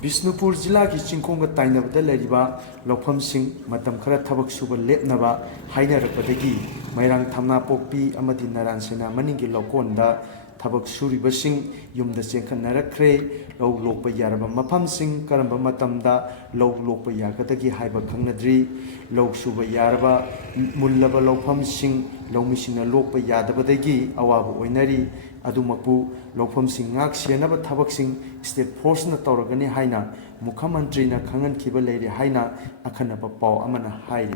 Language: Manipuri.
ꯕꯤꯁꯅꯨꯄꯨꯔ ꯖꯤꯂꯥꯒꯤ ꯆꯤꯡꯈꯣꯡꯒ ꯇꯥꯏꯅꯕꯗ ꯂꯩꯔꯤꯕ ꯂꯧꯐꯝꯁꯤꯡ ꯃꯇꯝ ꯈꯔ ꯊꯕꯛ ꯁꯨꯕ ꯂꯦꯞꯅꯕ ꯍꯥꯏꯅꯔꯛꯄꯗꯒꯤ ꯃꯣꯏꯔꯥꯡ ꯊꯝꯅꯥꯄꯣꯛꯄꯤ ꯑꯃꯗꯤ ꯅꯔꯥꯟ ꯁꯦꯅꯥ ꯃꯅꯤꯡꯒꯤ ꯂꯧꯀꯣꯟꯗ ꯊꯕꯛ ꯁꯨꯔꯤꯕꯁꯤꯡ ꯌꯨꯝꯗ ꯆꯦꯟꯈꯠꯅꯔꯛꯈ꯭ꯔꯦ꯫ ꯂꯧ ꯂꯣꯛꯄ ꯌꯥꯔꯕ ꯃꯐꯝꯁꯤꯡ ꯀꯔꯝꯕ ꯃꯇꯝꯗ ꯂꯧ ꯂꯣꯛꯄ ꯌꯥꯒꯗꯒꯦ ꯍꯥꯏꯕ ꯈꯪꯅꯗ꯭ꯔꯤ꯫ ꯂꯧ ꯁꯨꯕ ꯌꯥꯔꯕ ꯃꯨꯜꯂꯕ ꯂꯧꯐꯝꯁꯤꯡ ꯂꯧꯃꯤꯁꯤꯡꯅ ꯂꯣꯛꯄ ꯌꯥꯗꯕꯗꯒꯤ ꯑꯋꯥꯕ ꯑꯣꯏꯅꯔꯤ꯫ ꯑꯗꯨꯃꯛꯄꯨ ꯂꯧꯐꯝꯁꯤꯡ ꯉꯥꯛ ꯁꯦꯟꯅꯕ ꯊꯕꯛꯁꯤꯡ ꯁ꯭ꯇꯦꯠ ꯐꯣꯔꯁꯅ ꯇꯧꯔꯒꯅꯤ ꯍꯥꯏꯅ ꯃꯨꯈ꯭ꯌ ꯃꯟꯇ꯭ꯔꯤꯅ ꯈꯪꯍꯟꯈꯤꯕ ꯂꯩꯔꯤ ꯍꯥꯏꯅ ꯑꯈꯟꯅꯕ ꯄꯥꯎ ꯑꯃꯅ ꯍꯥꯏꯔꯤ꯫